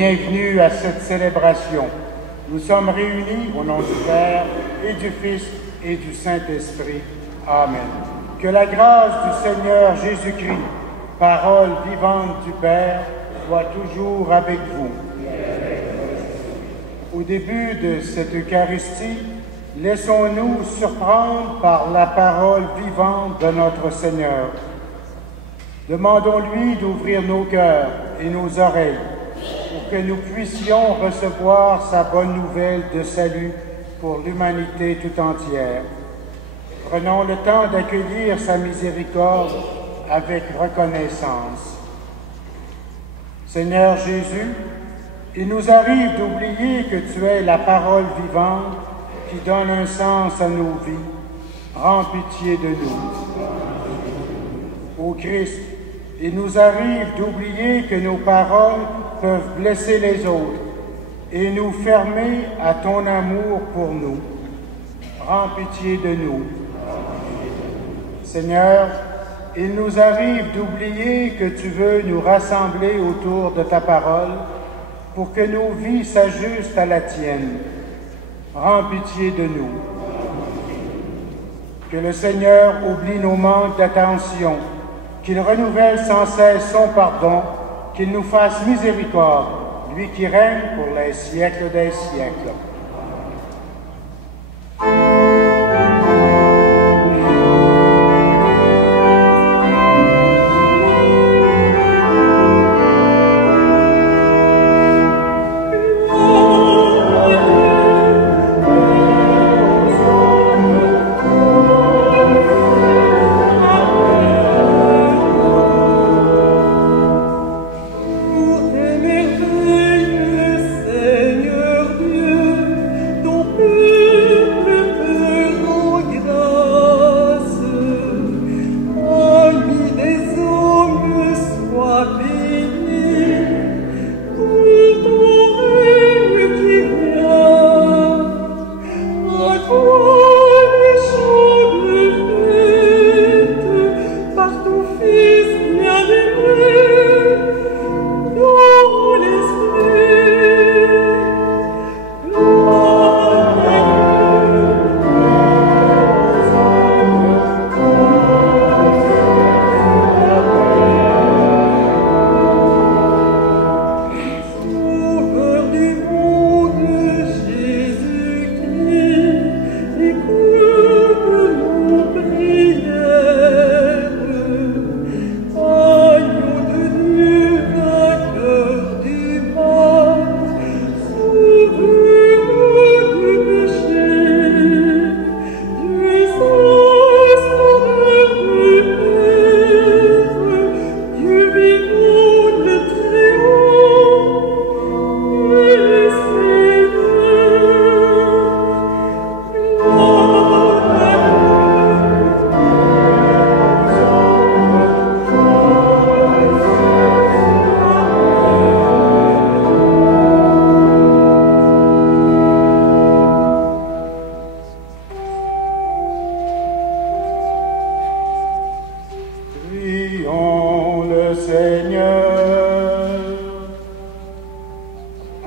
bienvenue à cette célébration. Nous sommes réunis au nom du Père et du Fils et du Saint-Esprit. Amen. Que la grâce du Seigneur Jésus-Christ, parole vivante du Père, soit toujours avec vous. Au début de cette Eucharistie, laissons-nous surprendre par la parole vivante de notre Seigneur. Demandons-lui d'ouvrir nos cœurs et nos oreilles pour que nous puissions recevoir sa bonne nouvelle de salut pour l'humanité tout entière. Prenons le temps d'accueillir sa miséricorde avec reconnaissance. Seigneur Jésus, il nous arrive d'oublier que tu es la parole vivante qui donne un sens à nos vies. Rends pitié de nous. Ô Christ, il nous arrive d'oublier que nos paroles peuvent blesser les autres et nous fermer à ton amour pour nous. Rends pitié de nous. Seigneur, il nous arrive d'oublier que tu veux nous rassembler autour de ta parole pour que nos vies s'ajustent à la tienne. Rends pitié de nous. Que le Seigneur oublie nos manques d'attention, qu'il renouvelle sans cesse son pardon, qu'il nous fasse miséricorde, lui qui règne pour les siècles des siècles.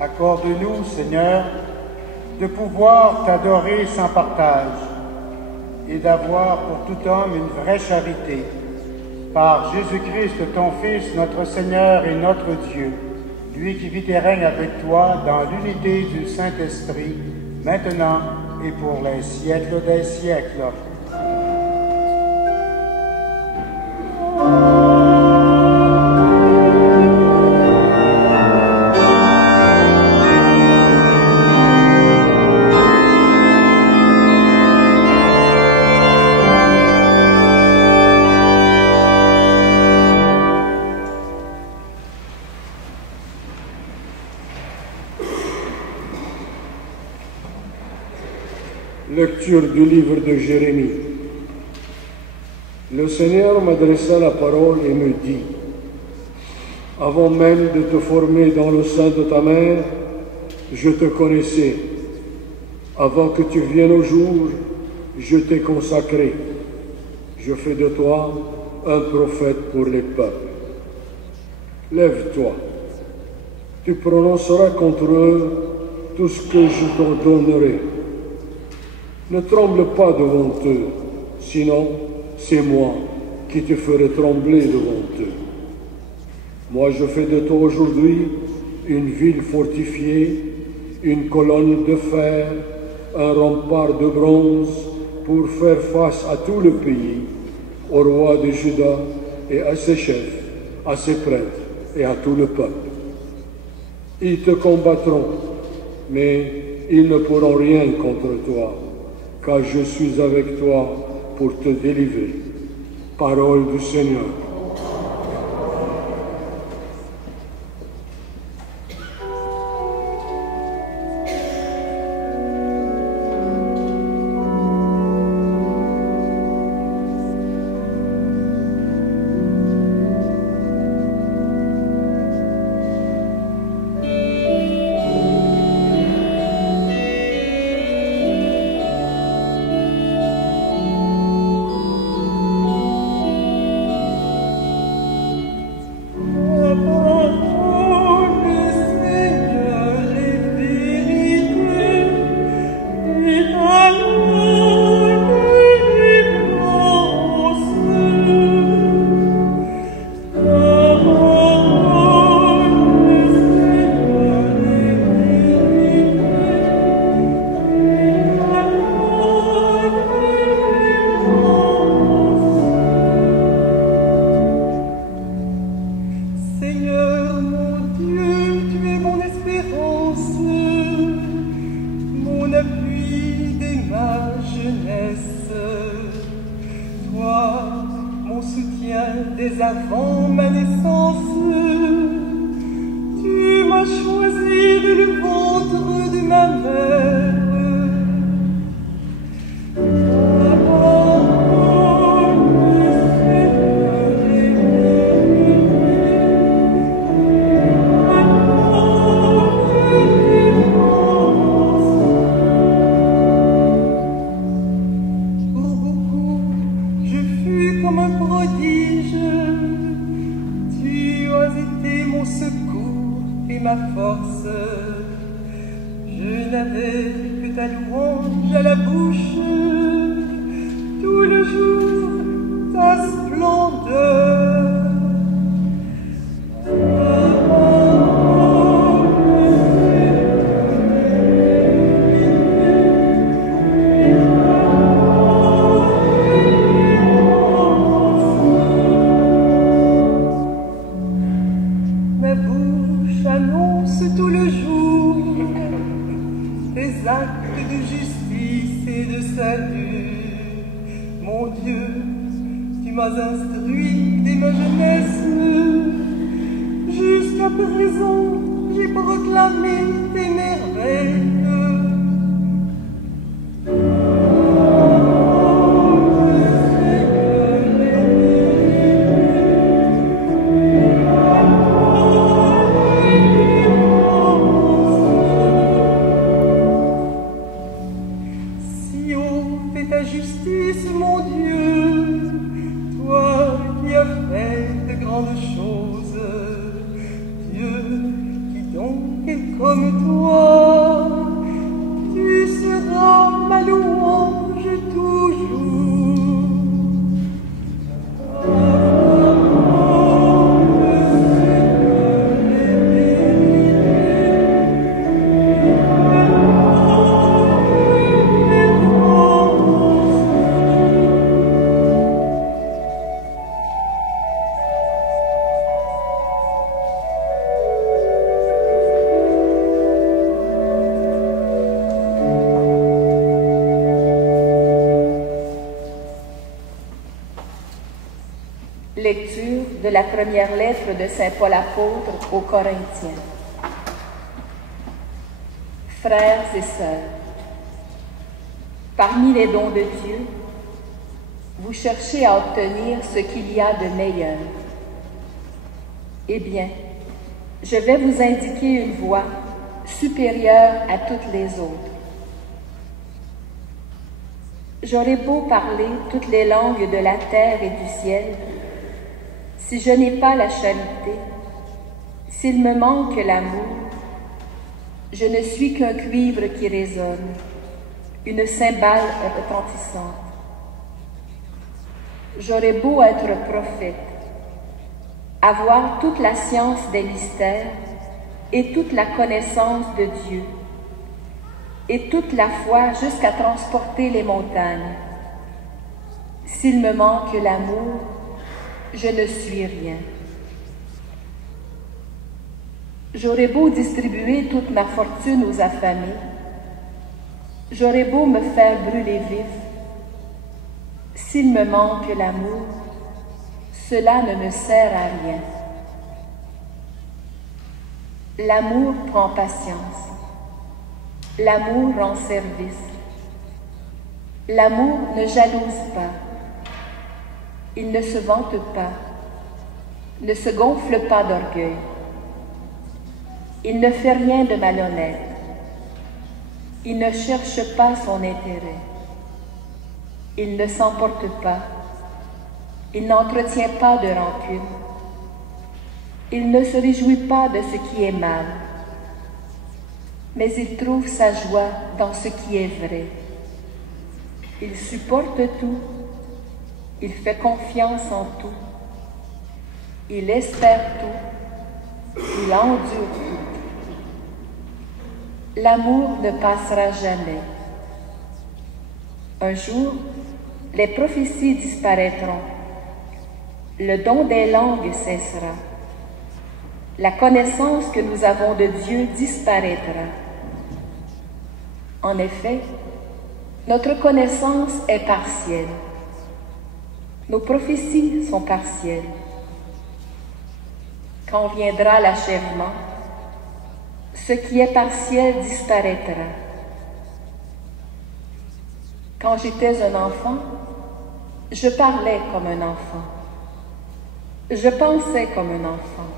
Accorde-nous, Seigneur, de pouvoir t'adorer sans partage et d'avoir pour tout homme une vraie charité. Par Jésus-Christ, ton Fils, notre Seigneur et notre Dieu, lui qui vit et règne avec toi dans l'unité du Saint-Esprit, maintenant et pour les siècles des siècles. Lecture du livre de Jérémie. Le Seigneur m'adressa la parole et me dit, « Avant même de te former dans le sein de ta mère, je te connaissais. Avant que tu viennes au jour, je t'ai consacré. Je fais de toi un prophète pour les peuples. Lève-toi, tu prononceras contre eux tout ce que je t'ordonnerai. Ne tremble pas devant eux, sinon c'est moi qui te ferai trembler devant eux. Moi je fais de toi aujourd'hui une ville fortifiée, une colonne de fer, un rempart de bronze pour faire face à tout le pays, au roi de Juda et à ses chefs, à ses prêtres et à tout le peuple. Ils te combattront, mais ils ne pourront rien contre toi, car je suis avec toi pour te délivrer. Parole du Seigneur. Lecture de la première lettre de saint Paul apôtre aux Corinthiens. Frères et sœurs, parmi les dons de Dieu, vous cherchez à obtenir ce qu'il y a de meilleur. Eh bien, je vais vous indiquer une voie supérieure à toutes les autres. J'aurais beau parler toutes les langues de la terre et du ciel, si je n'ai pas la charité, s'il me manque l'amour, Je ne suis qu'un cuivre qui résonne, une cymbale retentissante. J'aurais beau être prophète, avoir toute la science des mystères et toute la connaissance de Dieu, et toute la foi jusqu'à transporter les montagnes. S'il me manque l'amour, je ne suis rien. J'aurais beau distribuer toute ma fortune aux affamés, j'aurais beau me faire brûler vif, s'il me manque l'amour, cela ne me sert à rien. L'amour prend patience. L'amour rend service. L'amour ne jalouse pas. Il ne se vante pas, ne se gonfle pas d'orgueil. Il ne fait rien de malhonnête. Il ne cherche pas son intérêt. Il ne s'emporte pas. Il n'entretient pas de rancune. Il ne se réjouit pas de ce qui est mal, mais il trouve sa joie dans ce qui est vrai. Il supporte tout. Il fait confiance en tout. Il espère tout. Il endure tout. L'amour ne passera jamais. Un jour, les prophéties disparaîtront. Le don des langues cessera. La connaissance que nous avons de Dieu disparaîtra. En effet, notre connaissance est partielle. Nos prophéties sont partielles. Quand viendra l'achèvement, ce qui est partiel disparaîtra. Quand j'étais un enfant, je parlais comme un enfant. Je pensais comme un enfant.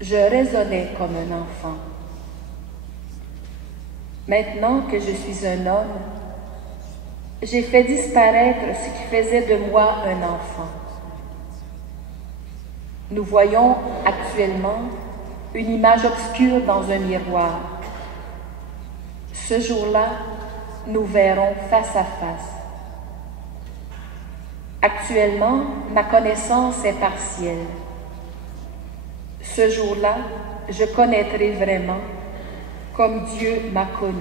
Je raisonnais comme un enfant. Maintenant que je suis un homme, j'ai fait disparaître ce qui faisait de moi un enfant. Nous voyons actuellement une image obscure dans un miroir. Ce jour-là, nous verrons face à face. Actuellement, ma connaissance est partielle. Ce jour-là, je connaîtrai vraiment comme Dieu m'a connu.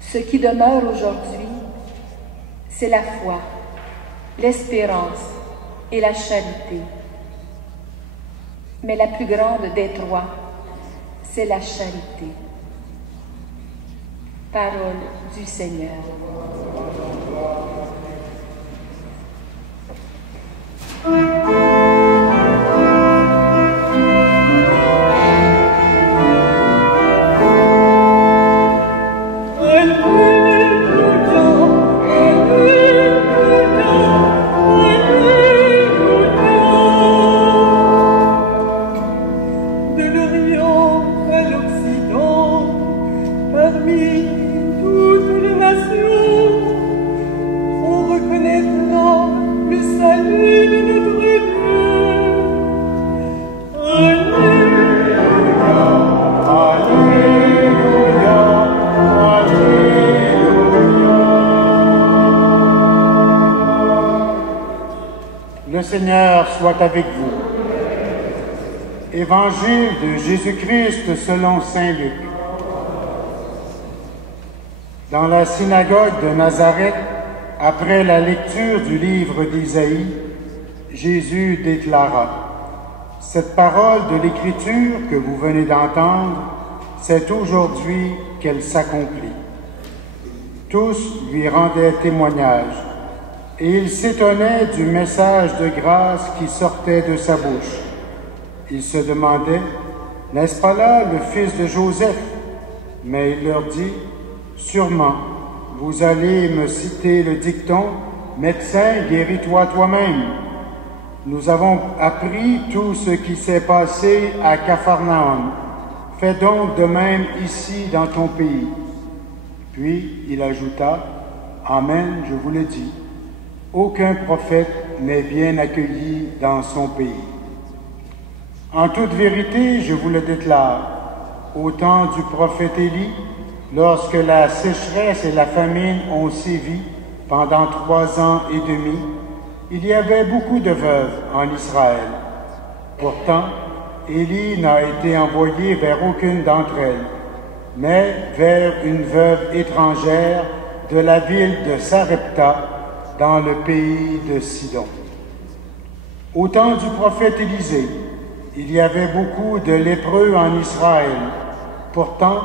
Ce qui demeure aujourd'hui, c'est la foi, l'espérance et la charité. Mais la plus grande des trois, c'est la charité. Parole du Seigneur. Le Seigneur soit avec vous. Évangile de Jésus-Christ selon saint Luc. Dans la synagogue de Nazareth, après la lecture du livre d'Isaïe, Jésus déclara: « Cette parole de l'Écriture que vous venez d'entendre, c'est aujourd'hui qu'elle s'accomplit. » Tous lui rendaient témoignage, et il s'étonnait du message de grâce qui sortait de sa bouche. Il se demandait: « N'est-ce pas là le fils de Joseph ?» Mais il leur dit: « Sûrement, vous allez me citer le dicton « Médecin, guéris-toi toi-même ». Nous avons appris tout ce qui s'est passé à Capharnaüm. Fais donc de même ici dans ton pays. » Puis il ajouta: « Amen, je vous le dis. Aucun prophète n'est bien accueilli dans son pays. En toute vérité, je vous le déclare, au temps du prophète Élie, lorsque la sécheresse et la famine ont sévi pendant 3 ans et demi, il y avait beaucoup de veuves en Israël. Pourtant, Élie n'a été envoyé vers aucune d'entre elles, mais vers une veuve étrangère de la ville de Sarepta, dans le pays de Sidon. Au temps du prophète Élisée, il y avait beaucoup de lépreux en Israël. Pourtant,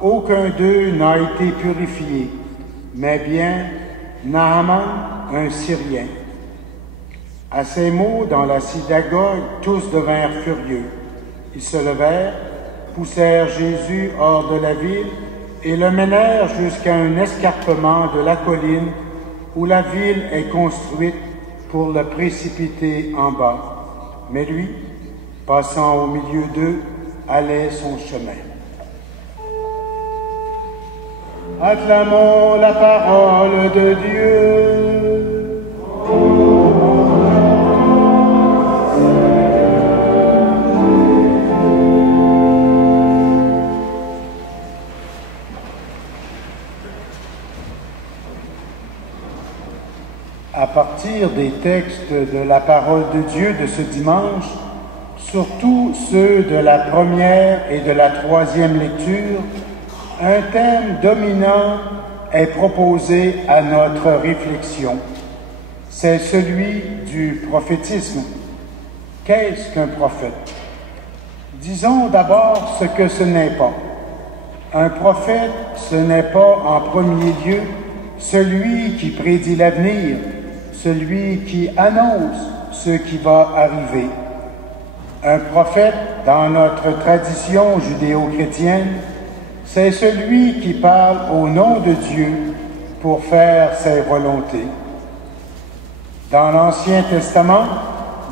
aucun d'eux n'a été purifié, mais bien Naaman, un Syrien. À ces mots, dans la synagogue, tous devinrent furieux. Ils se levèrent, poussèrent Jésus hors de la ville et le menèrent jusqu'à un escarpement de la colline où la ville est construite pour le précipiter en bas. Mais lui, passant au milieu d'eux, allait son chemin. Acclamons la parole de Dieu. À partir des textes de la parole de Dieu de ce dimanche, surtout ceux de la première et de la troisième lecture, un thème dominant est proposé à notre réflexion. C'est celui du prophétisme. Qu'est-ce qu'un prophète? Disons d'abord ce que ce n'est pas. Un prophète, ce n'est pas en premier lieu celui qui prédit l'avenir, celui qui annonce ce qui va arriver. Un prophète, dans notre tradition judéo-chrétienne, c'est celui qui parle au nom de Dieu pour faire ses volontés. Dans l'Ancien Testament,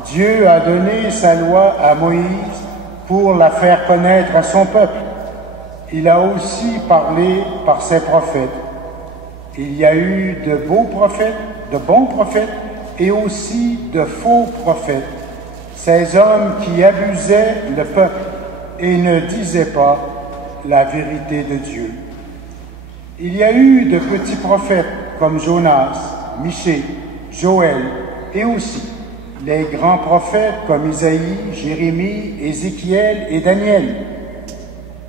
Dieu a donné sa loi à Moïse pour la faire connaître à son peuple. Il a aussi parlé par ses prophètes. Il y a eu de beaux prophètes, de bons prophètes et aussi de faux prophètes, ces hommes qui abusaient le peuple et ne disaient pas la vérité de Dieu. Il y a eu de petits prophètes comme Jonas, Michée, Joël et aussi les grands prophètes comme Isaïe, Jérémie, Ézéchiel et Daniel.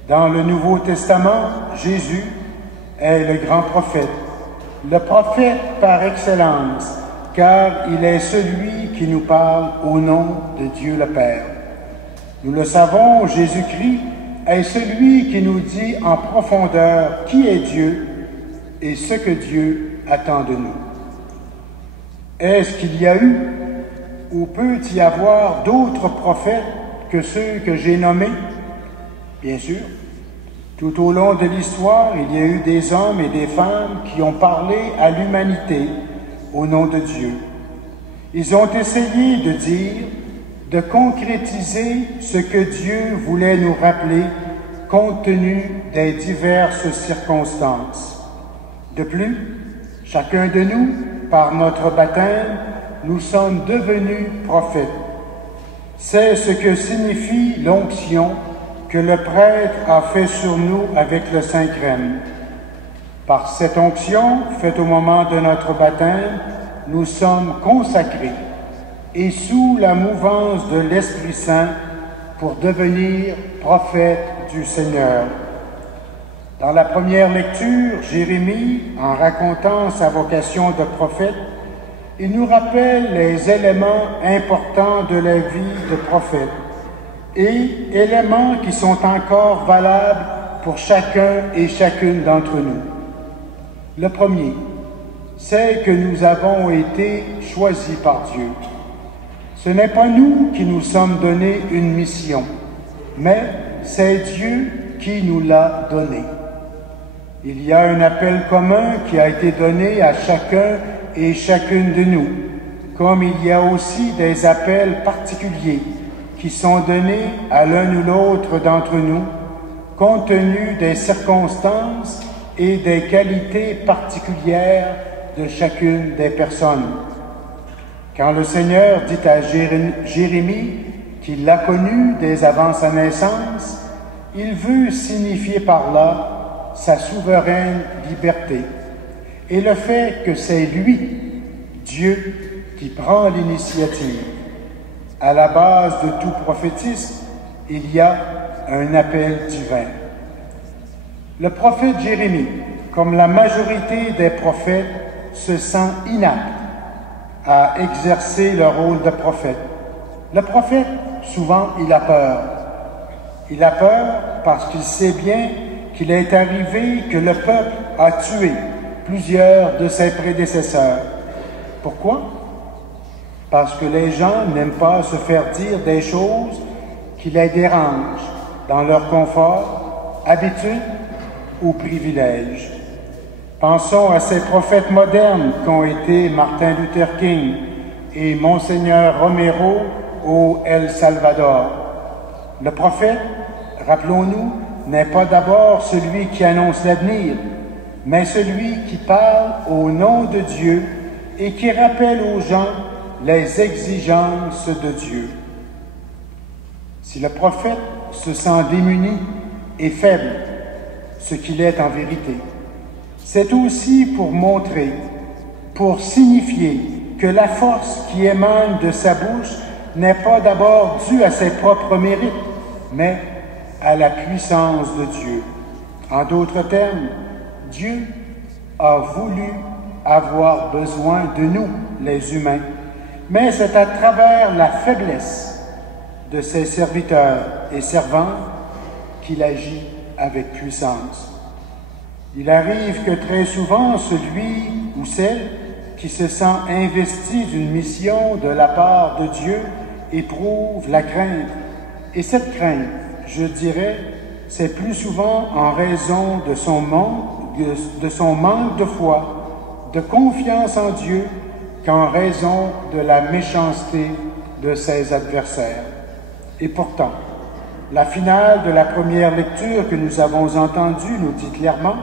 Dans le Nouveau Testament, Jésus est le grand prophète, le prophète par excellence, car il est celui qui nous parle au nom de Dieu le Père. Nous le savons, Jésus-Christ est celui qui nous dit en profondeur qui est Dieu et ce que Dieu attend de nous. Est-ce qu'il y a eu ou peut y avoir d'autres prophètes que ceux que j'ai nommés? Bien sûr. Tout au long de l'histoire, il y a eu des hommes et des femmes qui ont parlé à l'humanité au nom de Dieu. Ils ont essayé de dire, de concrétiser ce que Dieu voulait nous rappeler compte tenu des diverses circonstances. De plus, chacun de nous, par notre baptême, nous sommes devenus prophètes. C'est ce que signifie l'onction que le prêtre a fait sur nous avec le Saint-Crème. Par cette onction, faite au moment de notre baptême, nous sommes consacrés et sous la mouvance de l'Esprit Saint pour devenir prophètes du Seigneur. Dans la première lecture, Jérémie, en racontant sa vocation de prophète, il nous rappelle les éléments importants de la vie de prophète et éléments qui sont encore valables pour chacun et chacune d'entre nous. Le premier, c'est que nous avons été choisis par Dieu. Ce n'est pas nous qui nous sommes donné une mission, mais c'est Dieu qui nous l'a donnée. Il y a un appel commun qui a été donné à chacun et chacune de nous, comme il y a aussi des appels particuliers qui sont donnés à l'un ou l'autre d'entre nous, compte tenu des circonstances et des qualités particulières de chacune des personnes. Quand le Seigneur dit à Jérémie qu'il l'a connu dès avant sa naissance, il veut signifier par là sa souveraine liberté et le fait que c'est lui, Dieu, qui prend l'initiative. À la base de tout prophétisme, il y a un appel divin. Le prophète Jérémie, comme la majorité des prophètes, se sent inapte à exercer le rôle de prophète. Le prophète, souvent, il a peur. Il a peur parce qu'il sait bien qu'il est arrivé que le peuple a tué plusieurs de ses prédécesseurs. Pourquoi? Parce que les gens n'aiment pas se faire dire des choses qui les dérangent dans leur confort, habitude ou privilège. Pensons à ces prophètes modernes qu'ont été Martin Luther King et Monseigneur Romero au El Salvador. Le prophète, rappelons-nous, n'est pas d'abord celui qui annonce l'avenir, mais celui qui parle au nom de Dieu et qui rappelle aux gens les exigences de Dieu. Si le prophète se sent démuni et faible, ce qu'il est en vérité, c'est aussi pour montrer, pour signifier que la force qui émane de sa bouche n'est pas d'abord due à ses propres mérites, mais à la puissance de Dieu. En d'autres termes, Dieu a voulu avoir besoin de nous, les humains, mais c'est à travers la faiblesse de ses serviteurs et servantes qu'il agit avec puissance. Il arrive que très souvent, celui ou celle qui se sent investi d'une mission de la part de Dieu éprouve la crainte. Et cette crainte, je dirais, c'est plus souvent en raison de son manque de foi, de confiance en Dieu, qu'en raison de la méchanceté de ses adversaires. Et pourtant, la finale de la première lecture que nous avons entendue nous dit clairement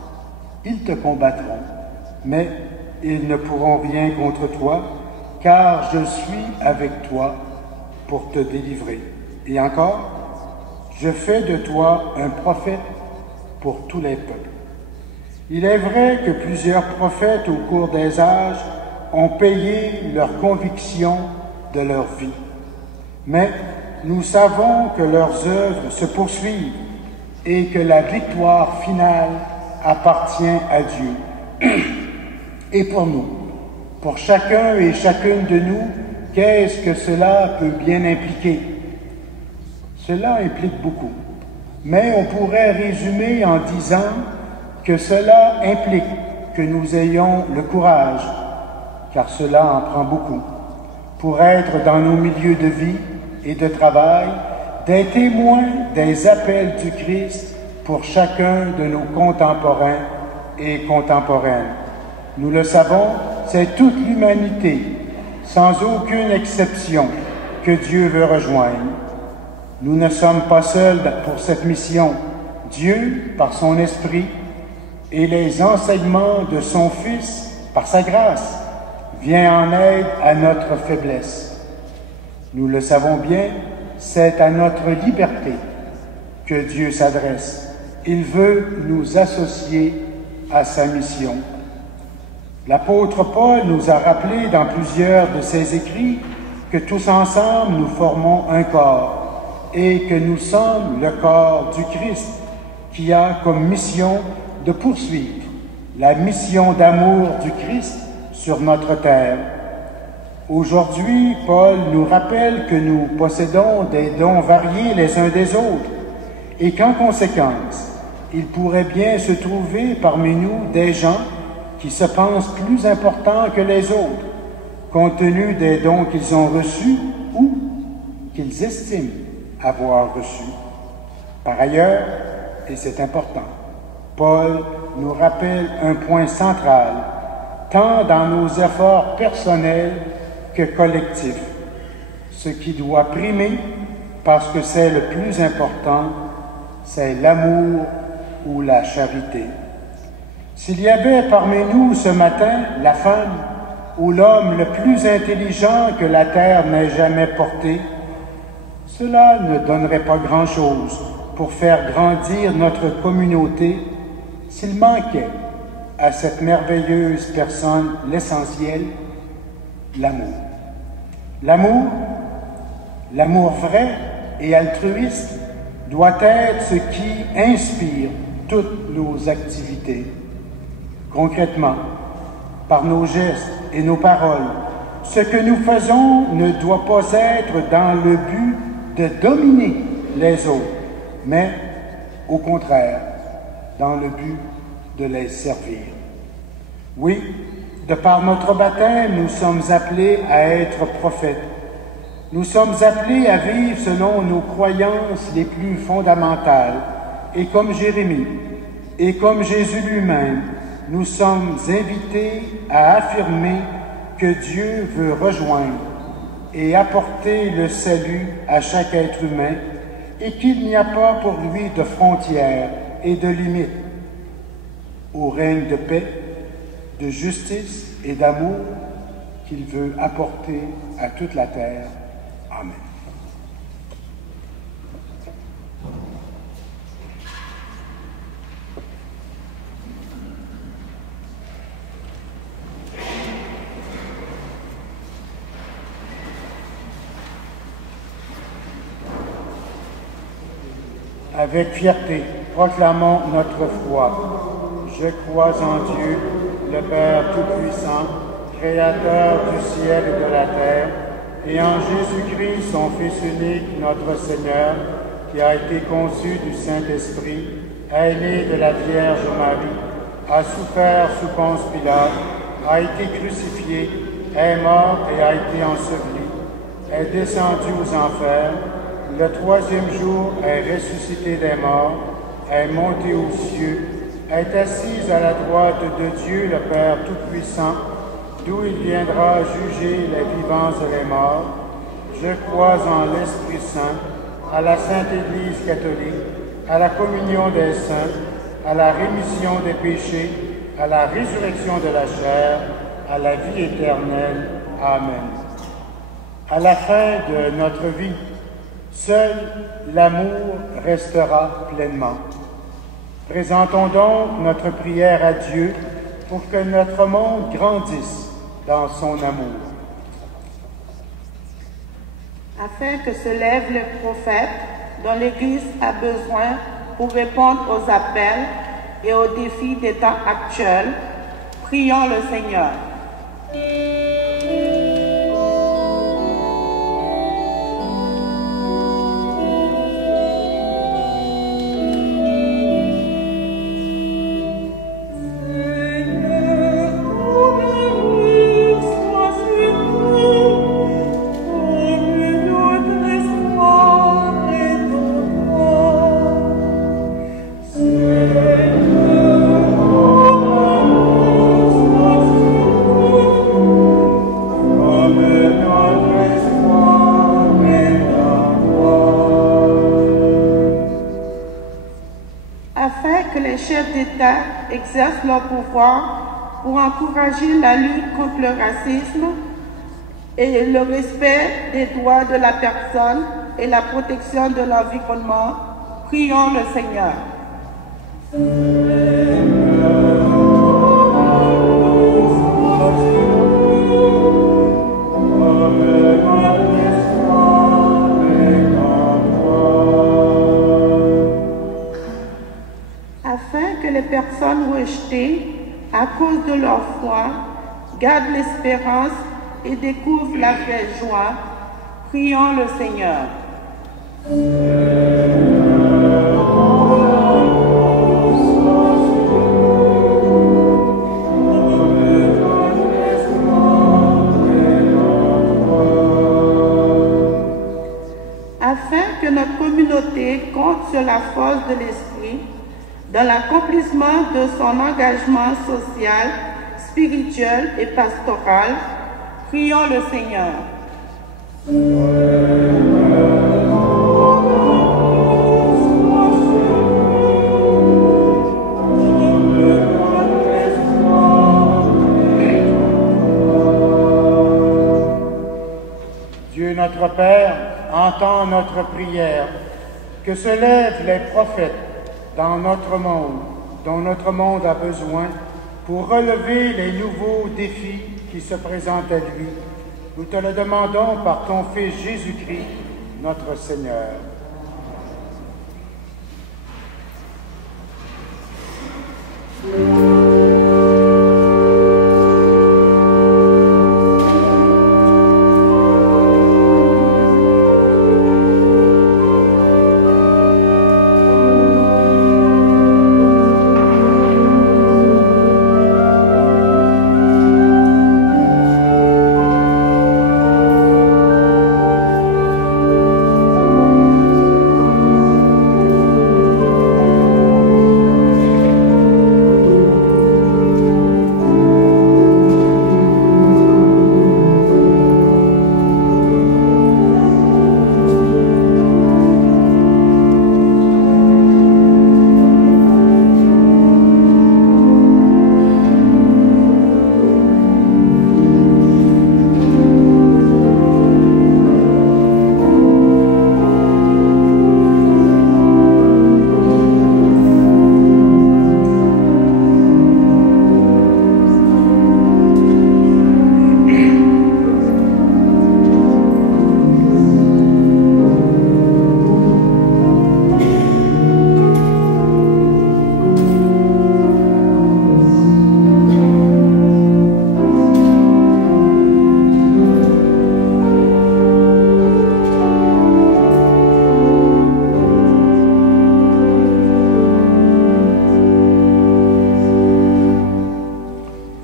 « Ils te combattront, mais ils ne pourront rien contre toi, car je suis avec toi pour te délivrer. Et encore, je fais de toi un prophète pour tous les peuples. » Il est vrai que plusieurs prophètes au cours des âges ont payé leurs convictions de leur vie. Mais nous savons que leurs œuvres se poursuivent et que la victoire finale appartient à Dieu. Et pour nous, pour chacun et chacune de nous, qu'est-ce que cela peut bien impliquer? Cela implique beaucoup, mais on pourrait résumer en disant que cela implique que nous ayons le courage, car cela en prend beaucoup, pour être dans nos milieux de vie et de travail, des témoins des appels du Christ pour chacun de nos contemporains et contemporaines. Nous le savons, c'est toute l'humanité, sans aucune exception, que Dieu veut rejoindre. Nous ne sommes pas seuls pour cette mission. Dieu, par son Esprit, et les enseignements de son Fils, par sa grâce, vient en aide à notre faiblesse. Nous le savons bien, c'est à notre liberté que Dieu s'adresse. Il veut nous associer à sa mission. L'apôtre Paul nous a rappelé dans plusieurs de ses écrits que tous ensemble nous formons un corps et que nous sommes le corps du Christ qui a comme mission de poursuivre la mission d'amour du Christ sur notre terre. Aujourd'hui, Paul nous rappelle que nous possédons des dons variés les uns des autres et qu'en conséquence, il pourrait bien se trouver parmi nous des gens qui se pensent plus importants que les autres, compte tenu des dons qu'ils ont reçus ou qu'ils estiment avoir reçus. Par ailleurs, et c'est important, Paul nous rappelle un point central, tant dans nos efforts personnels que collectifs, ce qui doit primer, parce que c'est le plus important, c'est l'amour ou la charité. S'il y avait parmi nous ce matin la femme ou l'homme le plus intelligent que la terre n'ait jamais porté, cela ne donnerait pas grand-chose pour faire grandir notre communauté s'il manquait à cette merveilleuse personne l'essentiel, l'amour. L'amour, l'amour vrai et altruiste, doit être ce qui inspire toutes nos activités. Concrètement, par nos gestes et nos paroles, ce que nous faisons ne doit pas être dans le but de dominer les autres, mais au contraire, dans le but de les servir. Oui, de par notre baptême, nous sommes appelés à être prophètes. Nous sommes appelés à vivre selon nos croyances les plus fondamentales. Et comme Jérémie, et comme Jésus lui-même, nous sommes invités à affirmer que Dieu veut rejoindre et apporter le salut à chaque être humain et qu'il n'y a pas pour lui de frontières et de limites au règne de paix, de justice et d'amour qu'il veut apporter à toute la terre. Amen. Avec fierté, proclamons notre foi. Je crois en Dieu, le Père Tout-Puissant, Créateur du ciel et de la terre, et en Jésus-Christ, son Fils unique, notre Seigneur, qui a été conçu du Saint-Esprit, est né de la Vierge Marie, a souffert sous Ponce Pilate, a été crucifié, est mort et a été enseveli, est descendu aux enfers, le troisième jour est ressuscité des morts, est monté aux cieux, est assis à la droite de Dieu le Père Tout-Puissant, d'où il viendra juger les vivants et les morts. Je crois en l'Esprit Saint, à la Sainte Église catholique, à la communion des saints, à la rémission des péchés, à la résurrection de la chair, à la vie éternelle. Amen. À la fin de notre vie, seul l'amour restera pleinement. Présentons donc notre prière à Dieu pour que notre monde grandisse dans son amour. Afin que se lèvent les prophètes dont l'Église a besoin pour répondre aux appels et aux défis des temps actuels, prions le Seigneur. Exercent leur pouvoir pour encourager la lutte contre le racisme et le respect des droits de la personne et la protection de l'environnement. Prions le Seigneur. Les personnes rejetées à cause de leur foi gardent l'espérance et découvrent la vraie joie. Prions le Seigneur. Afin que notre communauté compte sur la force de l'Esprit, dans l'accomplissement de son engagement social, spirituel et pastoral, prions le Seigneur. Dieu notre Père, entends notre prière. que se lèvent les prophètes dans notre monde, dont notre monde a besoin, pour relever les nouveaux défis qui se présentent à lui. Nous te le demandons par ton Fils Jésus-Christ, notre Seigneur.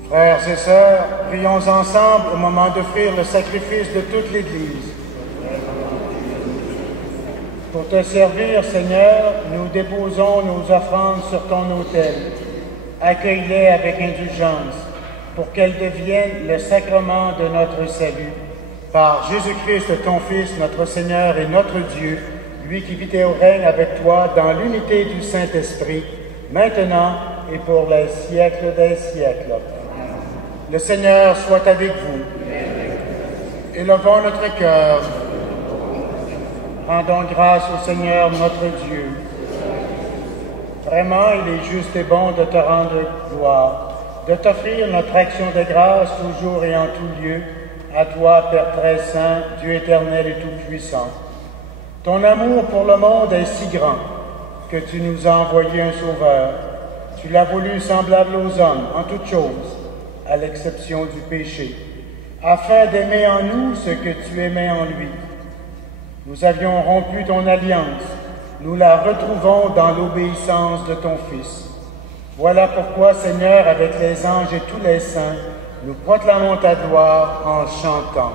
Frères et sœurs, prions ensemble au moment d'offrir le sacrifice de toute l'Église. Pour te servir, Seigneur, nous déposons nos offrandes sur ton autel. Accueille-les avec indulgence, pour qu'elles deviennent le sacrement de notre salut. Par Jésus-Christ, ton Fils, notre Seigneur et notre Dieu, lui qui vit et règne avec toi dans l'unité du Saint-Esprit, maintenant et pour les siècles des siècles. Le Seigneur soit avec vous. Élevons notre cœur. Rendons grâce au Seigneur notre Dieu. Vraiment, il est juste et bon de te rendre gloire, de t'offrir notre action de grâce toujours et en tout lieu, à toi, Père très saint, Dieu éternel et tout-puissant. Ton amour pour le monde est si grand que tu nous as envoyé un Sauveur. Tu l'as voulu semblable aux hommes en toutes choses, à l'exception du péché, afin d'aimer en nous ce que tu aimais en lui. Nous avions rompu ton alliance, nous la retrouvons dans l'obéissance de ton Fils. Voilà pourquoi, Seigneur, avec les anges et tous les saints, nous proclamons ta gloire en chantant.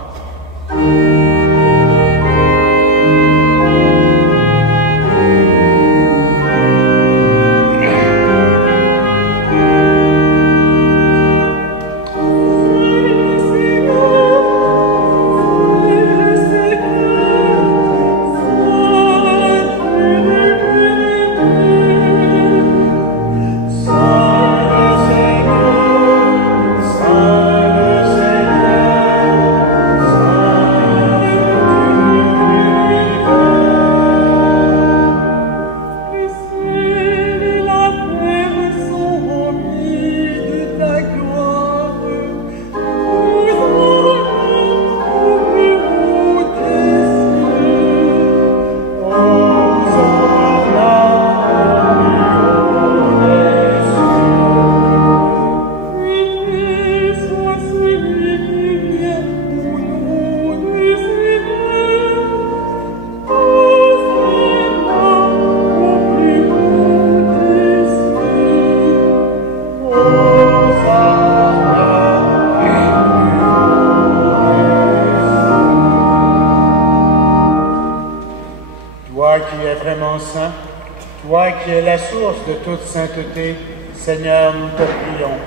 Toi qui es la source de toute sainteté, Seigneur, nous te prions.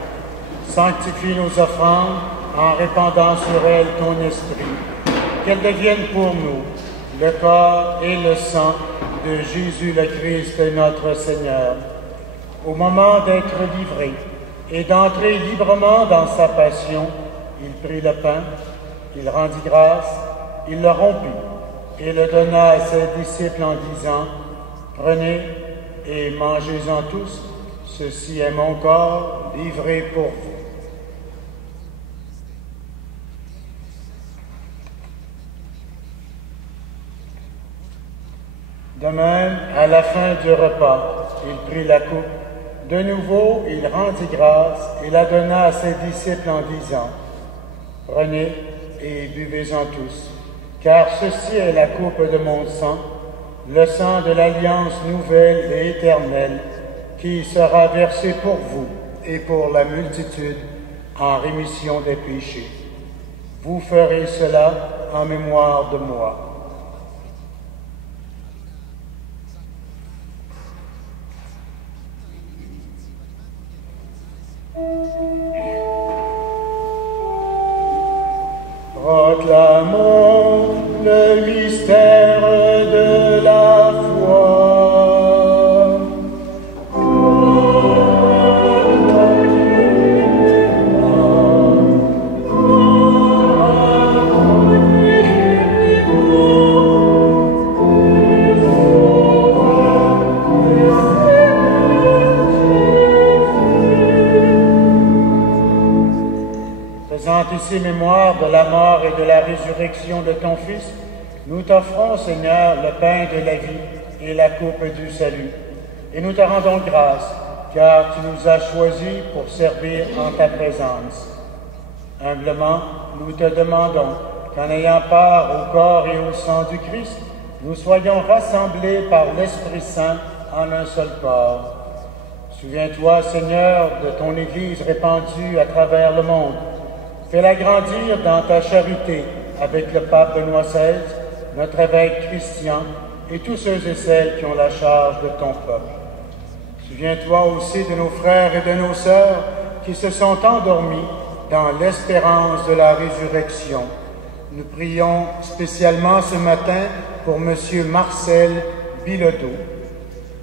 Sanctifie nos offrandes en répandant sur elles ton esprit, qu'elles deviennent pour nous le corps et le sang de Jésus le Christ, notre Seigneur. Au moment d'être livré et d'entrer librement dans sa passion, il prit le pain, il rendit grâce, il le rompit et le donna à ses disciples en disant: « Prenez et mangez-en tous, ceci est mon corps livré pour vous. De même, à la fin du repas, il prit la coupe. De nouveau, il rendit grâce et la donna à ses disciples en disant, « Prenez et buvez-en tous, car ceci est la coupe de mon sang, le sang de l'alliance nouvelle et éternelle, qui sera versé pour vous et pour la multitude en rémission des péchés. Vous ferez cela en mémoire de moi. » Proclamons le mystère de la foi. Faisant ici mémoire de la mort et de la résurrection de ton Fils, nous t'offrons, Seigneur, le pain de la vie et la coupe du salut. Et nous te rendons grâce, car tu nous as choisis pour servir en ta présence. Humblement, nous te demandons qu'en ayant part au corps et au sang du Christ, nous soyons rassemblés par l'Esprit Saint en un seul corps. Souviens-toi, Seigneur, de ton Église répandue à travers le monde. Fais-la grandir dans ta charité avec le pape Benoît XVI, notre évêque Christian et tous ceux et celles qui ont la charge de ton peuple. Souviens-toi aussi de nos frères et de nos sœurs qui se sont endormis dans l'espérance de la résurrection. Nous prions spécialement ce matin pour M. Marcel Bilodeau.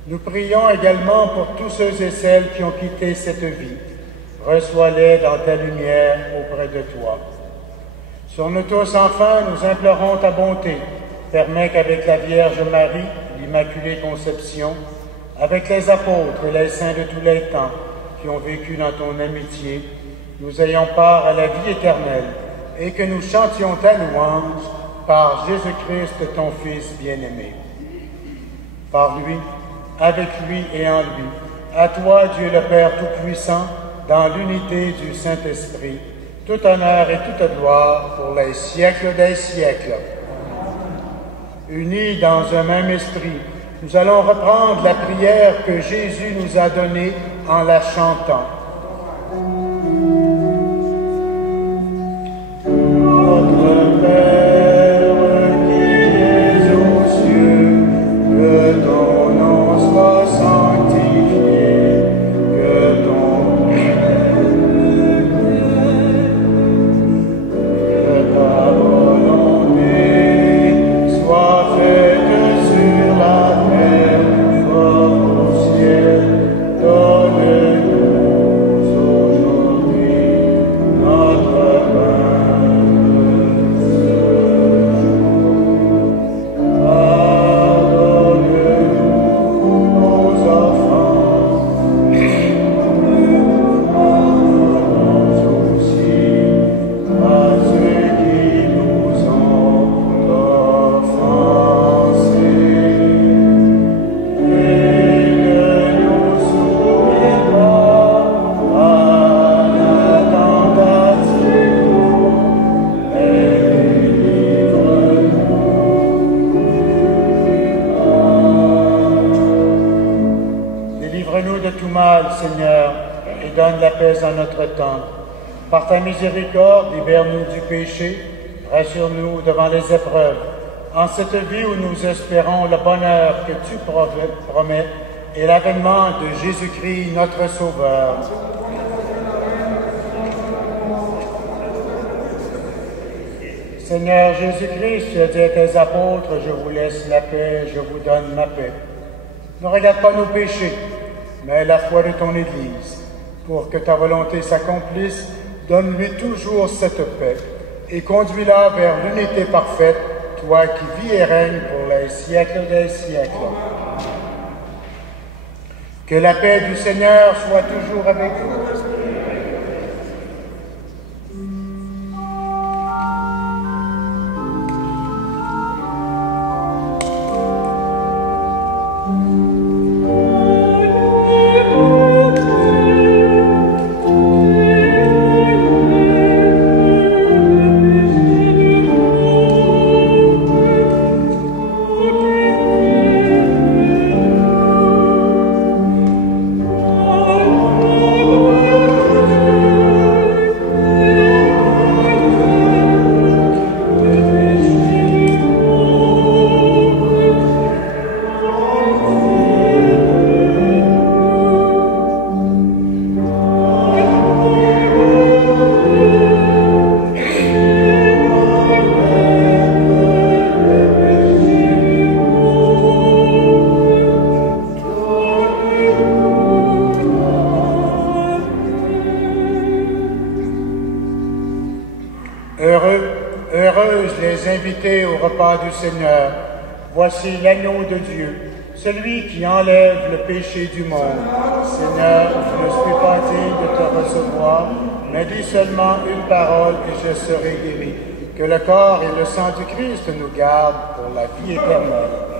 Nous prions également pour tous ceux et celles qui ont quitté cette vie. Reçois-les dans ta lumière auprès de toi. Sur nous tous, enfin, nous implorons ta bonté. Permets qu'avec la Vierge Marie, l'Immaculée Conception, avec les apôtres et les saints de tous les temps qui ont vécu dans ton amitié, nous ayons part à la vie éternelle et que nous chantions ta louange par Jésus-Christ, ton Fils bien-aimé. Par lui, avec lui et en lui, à toi, Dieu le Père Tout-Puissant, dans l'unité du Saint-Esprit, tout honneur et toute gloire pour les siècles des siècles. Unis dans un même esprit, nous allons reprendre la prière que Jésus nous a donnée en la chantant. Notre Père qui es aux cieux, que ton nom soit sanctifié, que ton Seigneur, et donne la paix à notre temps. Par ta miséricorde, libère-nous du péché, rassure-nous devant les épreuves. En cette vie où nous espérons le bonheur que tu promets et l'avènement de Jésus-Christ, notre Sauveur. Seigneur Jésus-Christ, tu as dit à tes apôtres, je vous laisse la paix, je vous donne ma paix. Ne regarde pas nos péchés, mais la foi de ton Église. Pour que ta volonté s'accomplisse, donne-lui toujours cette paix et conduis-la vers l'unité parfaite, toi qui vis et règnes pour les siècles des siècles. Que la paix du Seigneur soit toujours avec vous. Heureuses les invités au repas du Seigneur. Voici l'agneau de Dieu, celui qui enlève le péché du monde. Seigneur, je ne suis pas digne de te recevoir, mais dis seulement une parole et je serai guéri. Que le corps et le sang du Christ nous gardent pour la vie éternelle.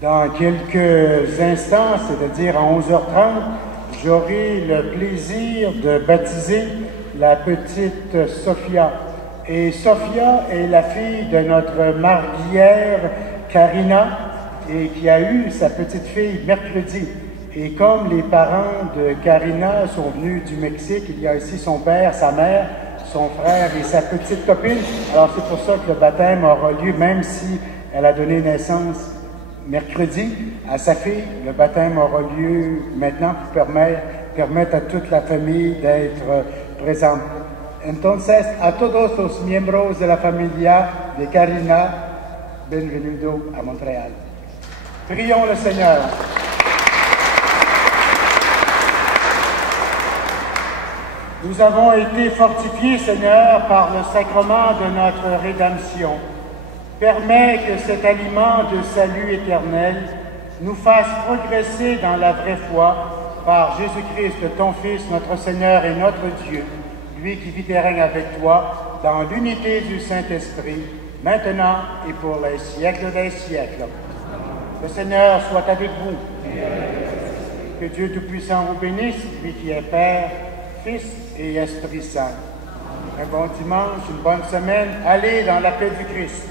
Dans quelques instants, c'est-à-dire à 11h30, j'aurai le plaisir de baptiser la petite Sophia. Et Sophia est la fille de notre marguière Karina, et qui a eu sa petite fille mercredi. Et comme les parents de Karina sont venus du Mexique, il y a ici son père, sa mère, son frère et sa petite copine. Alors c'est pour ça que le baptême aura lieu, même si elle a donné naissance mercredi à sa fille. Le baptême aura lieu maintenant pour permettre à toute la famille d'être présente. Entonces, a todos los miembros de la familia de Karina, bienvenido a Montréal. Prions le Seigneur. Nous avons été fortifiés, Seigneur, par le sacrement de notre rédemption. Permets que cet aliment de salut éternel nous fasse progresser dans la vraie foi par Jésus-Christ, ton Fils, notre Seigneur et notre Dieu, lui qui vit et règne avec toi dans l'unité du Saint-Esprit, maintenant et pour les siècles des siècles. Le Seigneur soit avec vous. Que Dieu Tout-Puissant vous bénisse, lui qui est Père, Fils et Esprit Saint. Un bon dimanche, une bonne semaine. Allez dans la paix du Christ.